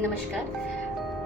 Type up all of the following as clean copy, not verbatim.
नमस्कार।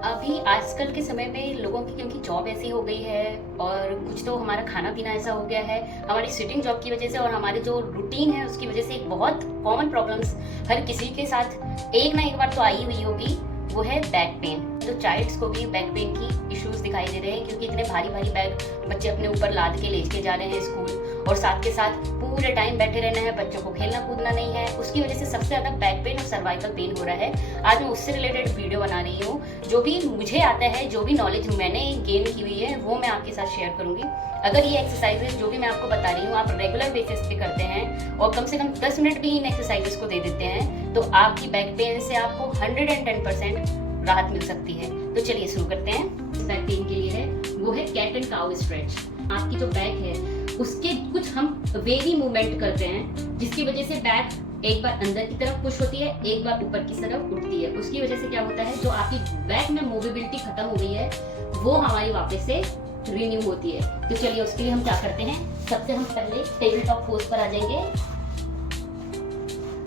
अभी आजकल के समय में लोगों की क्योंकि जॉब ऐसी हो गई है और कुछ तो हमारा खाना पीना ऐसा हो गया है, हमारी सिटिंग जॉब की वजह से और हमारे जो रूटीन है उसकी वजह से एक बहुत कॉमन प्रॉब्लम्स हर किसी के साथ एक ना एक बार तो आई हुई होगी, वो है बैक पेन। तो चाइल्ड्स को भी बैक पेन की इश्यूज दिखाई दे रहे हैं क्योंकि इतने भारी भारी बैग बच्चे अपने ऊपर लाद के लेके जा रहे हैं स्कूल, और साथ के साथ पूरे टाइम बैठे रहना है, बच्चों को खेलना कूदना नहीं है। उसकी वजह से सबसे ज़्यादा बैक पेन और सर्वाइकल पेन हो रहा है। आज मैं उससे रिलेटेड वीडियो बना रही हूँ। जो भी मुझे आता है, जो भी नॉलेज मैंने गेन की हुई है, वो मैं आपके साथ शेयर करूंगी। अगर ये एक्सरसाइजेज जो भी मैं आपको बता रही हूँ आप रेगुलर बेसिस पे करते हैं और कम से कम 10 मिनट भी इन एक्सरसाइजेस को दे देते हैं तो आपकी बैक पेन से आपको 110% राहत मिल सकती है। तो चलिए शुरू करते हैं। बैक पेन के लिए है वो है कैट एंड काउ स्ट्रेच। आपकी जो बैक है उसके कुछ हम वेवी मूवमेंट करते हैं जिसकी वजह से बैक एक बार अंदर की तरफ पुश होती है, एक बार ऊपर की तरफ उठती है। उसकी वजह से क्या होता है, जो आपकी बैक में मूवेबिलिटी खत्म हो गई है वो हमारी वापस से रिन्यू होती है। तो चलिए उसके लिए हम क्या करते हैं, सबसे हम पहले टेबल टॉप पोज पर आ जाएंगे।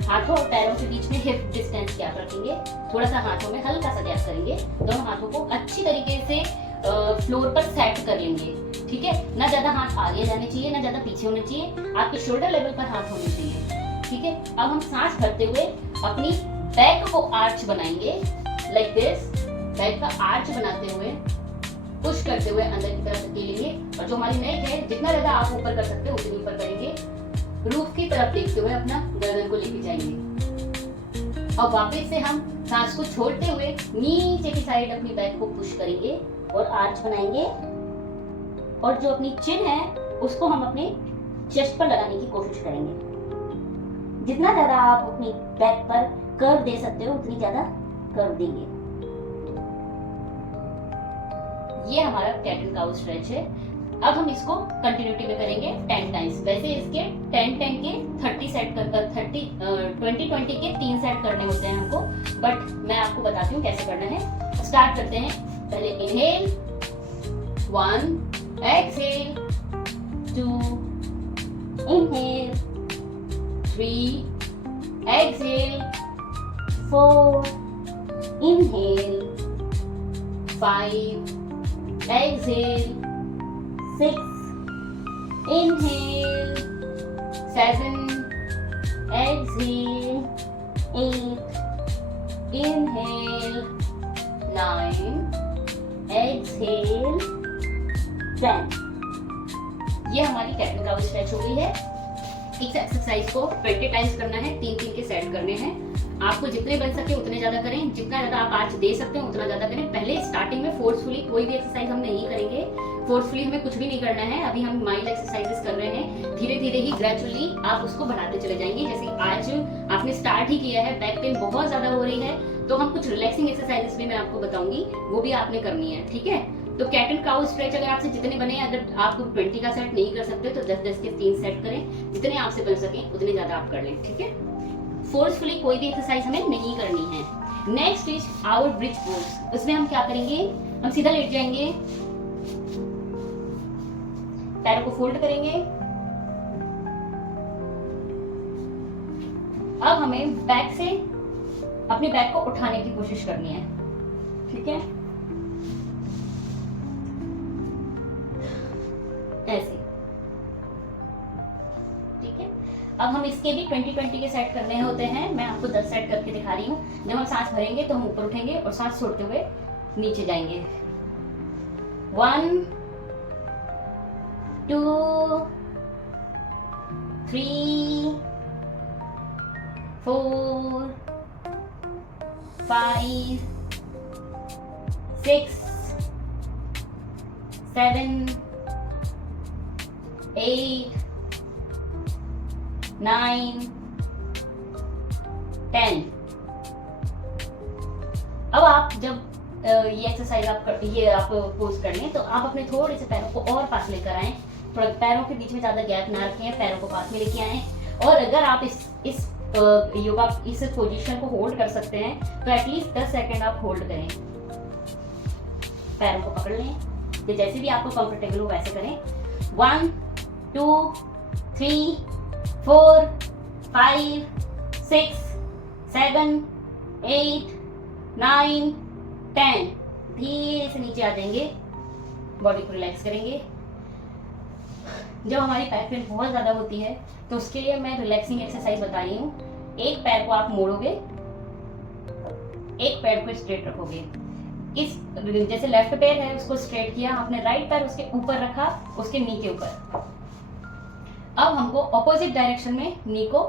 हाथों और पैरों के बीच में हिप डिस्टेंस क्या रखेंगे, थोड़ा सा हाथों में हल्का सा गैप करेंगे, दोनों हाथों को अच्छी तरीके से फ्लोर पर सेट कर लेंगे। ठीक है, ना ज्यादा हाथ आगे जाने चाहिए ना ज्यादा पीछे होने चाहिए, आपके शोल्डर लेवल पर हाथ होने चाहिए। ठीक है, अब हम सांस भरते हुए अपनी बैक को आर्च बनाएंगे लाइक दिस। बैक का आर्च बनाते हुए पुश करते हुए अंदर की तरफ धकेलेंगे, और जो हमारी नेक है जितना ज्यादा आप ऊपर कर सकते हो उतनी ऊपर करेंगे। रूफ की तरफ देखते हुए अपना गर्दन को लेके जाएंगे और वापस से हम सांस को छोड़ते हुए नीचे की साइड अपनी बैक को पुश करेंगे और आर्च बनाएंगे, और जो अपनी चिन है उसको हम अपने चेस्ट पर लगाने की कोशिश करेंगे। जितना ज्यादा आप अपनी बैक पर कर्व दे सकते हो उतनी ज्यादा कर्व देंगे। ये हमारा कैट एंड काउ स्ट्रेच है। अब हम इसको कंटिन्यूटी में करेंगे 10 टाइम्स। वैसे इसके 10-10 के 30 सेट कर 20-20 के 3 सेट करने होते हैं हमको, बट मैं आपको बताती हूँ कैसे करना है। स्टार्ट करते हैं। पहले inhale 1, exhale 2, inhale 3, exhale 4, inhale 5, exhale 6, inhale 7, exhale 8, inhale 9, exhale 10। ये हमारी कैट एंड काउ स्ट्रेच हो गई है। इस एक्सरसाइज को 20 टाइम्स करना है, 3-3 के सेट करने हैं। आपको जितने बन सके उतने ज्यादा करें, जितना ज्यादा आप आज दे सकते हैं उतना ज्यादा करें। पहले स्टार्टिंग में फोर्सफुली कोई भी एक्सरसाइज हम नहीं करेंगे, फोर्सफुली हमें कुछ भी नहीं करना है। अभी हम माइल्ड एक्सरसाइजेस कर रहे हैं, धीरे धीरे ही ग्रेजुअली आप उसको बढ़ाते चले जाएंगे। जैसे आज आपने स्टार्ट ही किया है, बैक पेन बहुत ज्यादा हो रही है, तो हम कुछ रिलैक्सिंग एक्सरसाइजेस भी मैं आपको बताऊंगी, वो भी आपने करनी है। ठीक है, तो कैट एंड काउ स्ट्रेच अगर आपसे जितने बने, अगर आप 20 का सेट नहीं कर सकते तो 10-10 के 3 सेट करें, जितने आपसे बन सके उतने ज्यादा आप कर लें। ठीक है, फोर्सफुली कोई भी एक्सरसाइज हमें नहीं करनी है। Next is our bridge pose. उसमें हम क्या करेंगे, हम सीधा लेट जाएंगे, पैरों को फोल्ड करेंगे। अब हमें बैक से अपनी बैक को उठाने की कोशिश करनी है। ठीक है, ऐसे। ठीक है, अब हम इसके भी 20-20 के सेट करने होते हैं। मैं आपको 10 सेट करके दिखा रही हूँ। जब हम सांस भरेंगे तो हम ऊपर उठेंगे और सांस छोड़ते हुए नीचे जाएंगे। 1, 2, 3, 4, 5, 6, 7, 8, 9, 10। अब आप जब ये एक्सरसाइज आप पोज कर लें तो आप अपने थोड़े से पैरों को और पास लेकर आए, थोड़ा पैरों के बीच में ज्यादा गैप ना रखें, पैरों को पास में लेके आए। और अगर आप इस योगा इस पोजीशन को होल्ड कर सकते हैं तो एटलीस्ट 10 सेकंड आप होल्ड करें। पैरों को पकड़ लें, तो जैसे भी आपको कंफर्टेबल हो वैसे करें। 1, 2, 3, 4, 5, 6, 7, 8, 9, 10। धीरे से नीचे आ जाएंगे, बॉडी को रिलैक्स करेंगे। जब हमारी बैक पेन बहुत ज़्यादा होती है तो उसके लिए मैं रिलैक्सिंग एक्सरसाइज बता रही हूँ। एक पैर को आप मोड़ोगे, एक पैर को स्ट्रेट रखोगे। इस जैसे लेफ्ट पैर है उसको स्ट्रेट किया आपने, राइट पैर उसके ऊपर रखा, उसके नी के ऊपर। अब हमको ऑपोजिट डायरेक्शन में नी को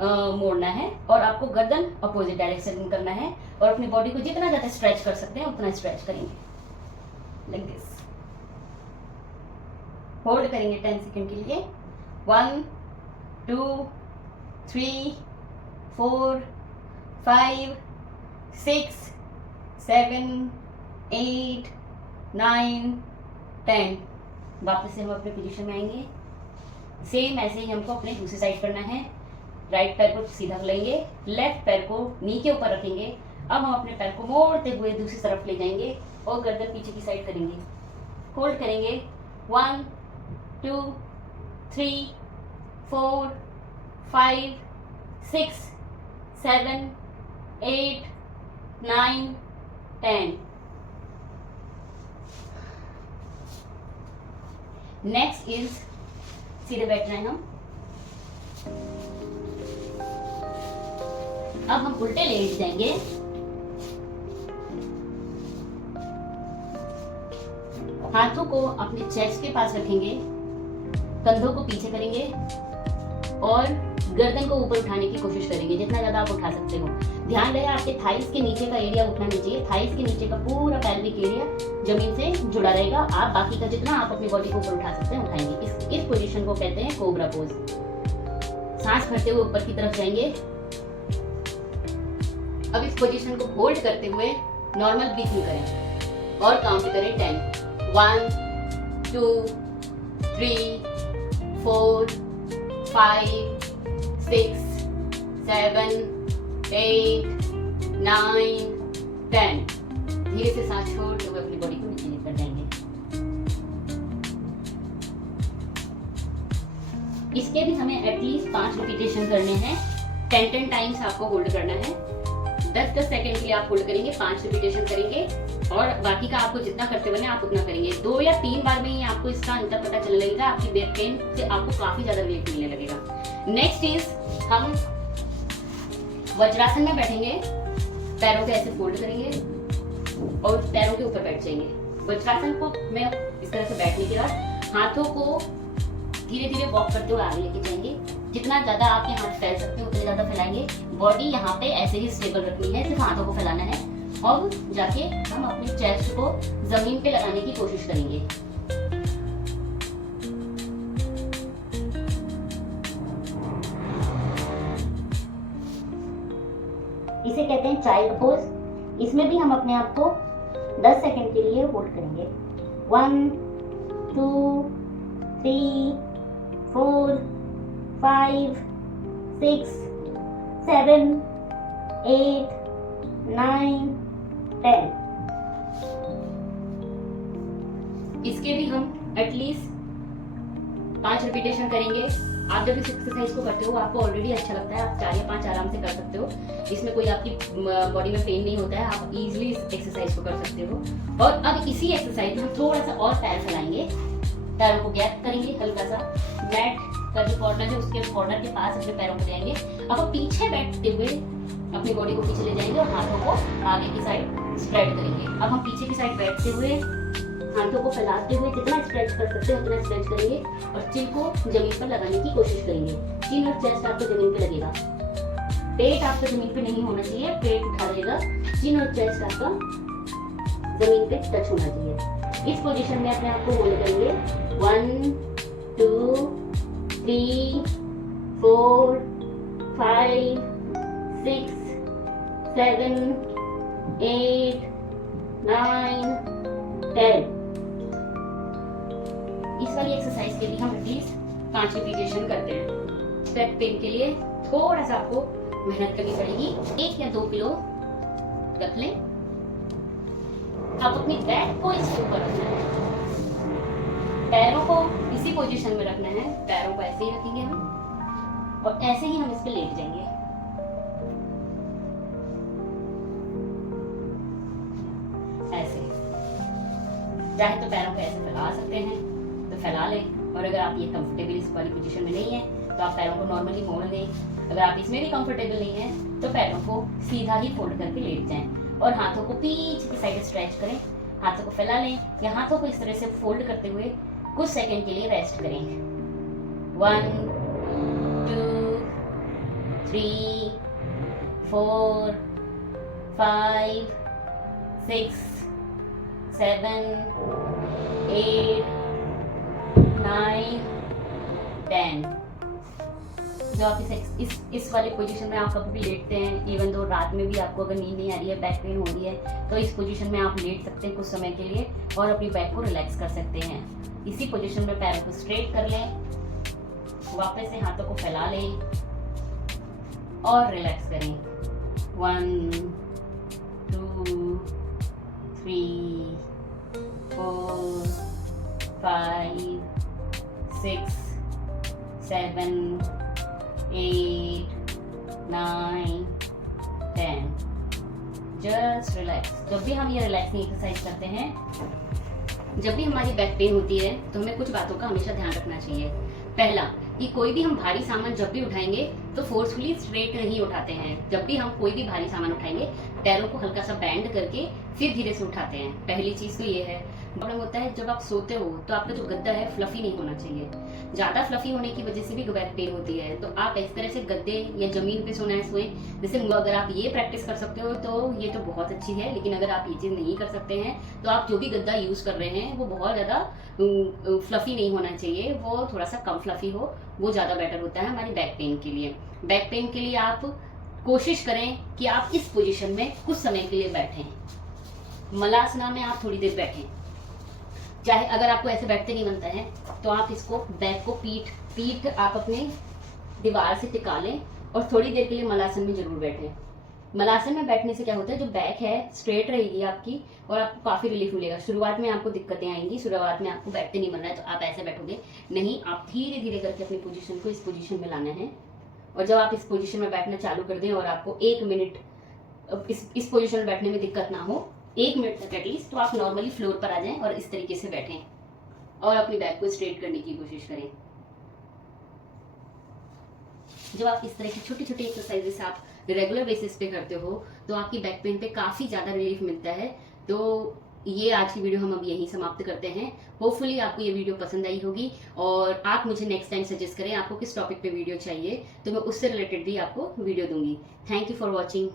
मोड़ना है और आपको गर्दन अपोजिट डायरेक्शन में करना है और अपनी बॉडी को जितना ज्यादा स्ट्रेच कर सकते हैं उतना स्ट्रेच करेंगे। Like this. होल्ड करेंगे 10 सेकंड के लिए। 1, 2, 3, 4, 5, 6, 7, 8, 9, 10। वापस से हम अपने पोजीशन में आएंगे। सेम ऐसे ही हमको अपने दूसरी साइड करना है। राइट पैर को सीधा लेंगे, लेफ्ट पैर को नी के ऊपर रखेंगे। अब हम अपने पैर को मोड़ते हुए दूसरी तरफ ले जाएंगे और गर्दन पीछे की साइड करेंगे। होल्ड करेंगे। 1, 2, 3, 4, 5, 6, 7, 8, 9, 10। नेक्स्ट इज सीधे बैठना है हम। अब हम उल्टे लेट जाएंगे। हाथों को अपने चेस्ट के पास रखेंगे, कंधों को पीछे करेंगे और गर्दन को ऊपर उठाने की कोशिश करेंगे जितना ज्यादा आप उठा सकते हो। ध्यान रहे आपके थाइस के नीचे का एरिया उठना नहीं चाहिए। थाइस के नीचे का पूरा पैल्विक एरिया जमीन से जुड़ा रहेगा। आप बाकी का जितना आप अपनी बॉडी को ऊपर उठा सकते हैं उठाएंगे। इस पोजीशन को कहते हैं कोबरा पोज। सांस भरते हुए ऊपर की तरफ जाएंगे। अब इस पोजीशन को होल्ड करते हुए नॉर्मल ब्रीथिंग करें और काउंट करें 10। 1, 2, 3, 4, 5, 6, 7, 8, 9, 10। धीरे से सांस छोड़ते हुए अपनी बॉडी को नीचे लेकर जाएंगे। इसके भी हमें एटलीस्ट 5 रिपीटेशन करने हैं। 10 टाइम्स आपको होल्ड करना है। 10 सेकंड के लिए आप होल्ड करेंगे, 5 रिपीटेशन करेंगे और बाकी का आपको जितना करते बने आप उतना करेंगे। 2 या 3 बार में ही आपको इसका अंतर पता चलने लगेगा। आपकी बैक पेन से आपको काफी ज्यादा रिलीफ मिलने लगेगा। नेक्स्ट इज हम वज्रासन में बैठेंगे। पैरों को ऐसे फोल्ड करेंगे और पैरों के ऊपर बैठ जाएंगे। वज्रासन को मैं इस तरह से बैठने के बाद हाथों को धीरे धीरे वॉक करते हुए आगे लेके जाएंगे। जितना ज्यादा आपके हाथ फैल सकते हैं उतने ज्यादा फैलाएंगे। बॉडी यहाँ पे ऐसे ही स्टेबल रखनी है, सिर्फ हाथों को फैलाना है और जाके हम अपने चेस्ट को जमीन पे लगाने की कोशिश करेंगे। इसे कहते हैं चाइल्ड पोज। इसमें भी हम अपने आप को 10 सेकंड के लिए होल्ड करेंगे। 1, 2, 3, 4, 5, 6, 7, 8, 9, 10। इसके भी हम एटलीस्ट 5 रिपीटेशन करेंगे। आप जब इस एक्सरसाइज को करते हो आपको ऑलरेडी अच्छा लगता है, आप 4 या 5 आराम से कर सकते हो। इसमें कोई आपकी बॉडी में पेन नहीं होता है, आप इजीली इस एक्सरसाइज को कर सकते हो। और अब इसी एक्सरसाइज में हम थोड़ा सा और पैर फैलाएंगे, पैरों को गैप करेंगे हल्का सा। मैट का जो कॉर्नर है उसके कॉर्नर के पास अपने पैरों को जाएंगे। अब हम पीछे बैठते हुए अपनी बॉडी को पीछे ले जाएंगे और हाथों को आगे की साइड स्प्रेड करेंगे। अब हम पीछे की साइड बैठते हुए हाथों को फैलाते हुए जितना स्ट्रेच कर सकते हैं उतना स्ट्रेच करेंगे और चिन को जमीन पर लगाने की कोशिश करेंगे। चिन और चेस्ट आपको जमीन पे लगेगा, पेट आपका जमीन पे नहीं होना चाहिए, पेट उठा रहेगा। चिन और चेस्ट आपका जमीन पे टच होना चाहिए। इस पोजीशन में अपने आप को होल्ड करेंगे। 1, 2, 3, 4, 5, 6, 7, 8, 9, 10। इस वाली एक्सरसाइज के लिए हम एटलीस्ट 5 रिपीटेशन करते हैं। बैक पेन के लिए थोड़ा सा आपको मेहनत करनी पड़ेगी। 1 या 2 किलो रख लें। अब अपनी बैक को इसके ऊपर रखना है, पैरों को इसी पोजीशन में रखना है। पैरों को ऐसे ही रखेंगे हम और ऐसे ही हम इस पे लेट जाएंगे। चाहे तो पैरों को ऐसे फैला सकते हैं तो फैला लें, और अगर आप ये कंफर्टेबल इस वाली पोजीशन में नहीं है तो आप पैरों को नॉर्मली मोड़ लें। अगर आप इसमें भी कंफर्टेबल नहीं है तो पैरों को सीधा ही फोल्ड करके लेट जाएं और हाथों को पीछे की साइड स्ट्रेच करें, हाथों को फैला लें या हाथों को इस तरह से फोल्ड करते हुए कुछ सेकंड के लिए रेस्ट करें। 1 2 3 4 5 6 7 8 9 10। जो आप इस वाली पोजीशन में आप कभी भी लेटते हैं, इवन दो रात में भी आपको अगर नींद नहीं आ रही है, बैक पेन हो रही है, तो इस पोजीशन में आप लेट सकते हैं कुछ समय के लिए और अपनी बैक को रिलैक्स कर सकते हैं। इसी पोजीशन में पैरों को स्ट्रेट कर लें, वापस से हाथों को फैला लें और रिलैक्स करें। 1 2 3 4 5 6 7 8 9 10। Just relax. जब भी हम ये रिलैक्सिंग एक्सरसाइज करते हैं, जब भी हमारी बैक पेन होती है तो हमें कुछ बातों का हमेशा ध्यान रखना चाहिए। पहला, कि कोई भी हम भारी सामान जब भी उठाएंगे तो फोर्सफुली स्ट्रेट नहीं उठाते हैं। जब भी हम कोई भी भारी सामान उठाएंगे पैरों को हल्का सा बैंड करके फिर धीरे से उठाते हैं। पहली चीज तो ये है। प्रॉब्लम होता है जब आप सोते हो तो आपका जो गद्दा है फ्लफी नहीं होना चाहिए। ज्यादा फ्लफी होने की वजह से भी बैक पेन होती है। तो आप इस तरह से गद्दे या जमीन पे सोना है सोए। जैसे अगर आप ये प्रैक्टिस कर सकते हो तो ये तो बहुत अच्छी है, लेकिन अगर आप ये चीज नहीं कर सकते हैं तो आप जो भी गद्दा यूज कर रहे हैं वो बहुत ज्यादा फ्लफी नहीं होना चाहिए, वो थोड़ा सा कम फ्लफी हो, वो ज्यादा बेटर होता है हमारी बैक पेन के लिए। बैक पेन के लिए आप कोशिश करें कि आप इस पोजीशन में कुछ समय के लिए बैठें। मलासना में आप थोड़ी देर बैठें। चाहे अगर आपको ऐसे बैठते नहीं बनता है तो आप इसको बैक को पीठ आप अपने दीवार से टिका लें और थोड़ी देर के लिए मलासन में जरूर बैठें। मलासन में बैठने से क्या होता है, जो बैक है स्ट्रेट रहेगी आपकी और आपको काफी रिलीफ मिलेगा। शुरुआत में आपको दिक्कतें आएंगी, शुरुआत में आपको बैठते नहीं बन रहा है तो आप ऐसे बैठोगे नहीं, आप धीरे धीरे करके अपनी पोजीशन को इस पोजीशन में लाना है। और जब आप इस पोजीशन में बैठना चालू कर दें और आपको 1 मिनट इस पोजीशन में बैठने में दिक्कत ना हो, 1 मिनट तक एटलीस्ट, तो आप नॉर्मली फ्लोर पर आ जाएं और इस तरीके से बैठें और अपनी बैक को स्ट्रेट करने की कोशिश करें। जब आप इस तरह की छोटी छोटी एक्सरसाइजेस आप रेगुलर बेसिस पे करते हो तो आपकी बैक पेन पे काफ़ी ज़्यादा रिलीफ मिलता है। तो ये आज की वीडियो हम अब यहीं समाप्त करते हैं। होपफुली आपको ये वीडियो पसंद आई होगी और आप मुझे नेक्स्ट टाइम सजेस्ट करें आपको किस टॉपिक पे वीडियो चाहिए, तो मैं उससे रिलेटेड भी आपको वीडियो दूंगी। Thank you for watching.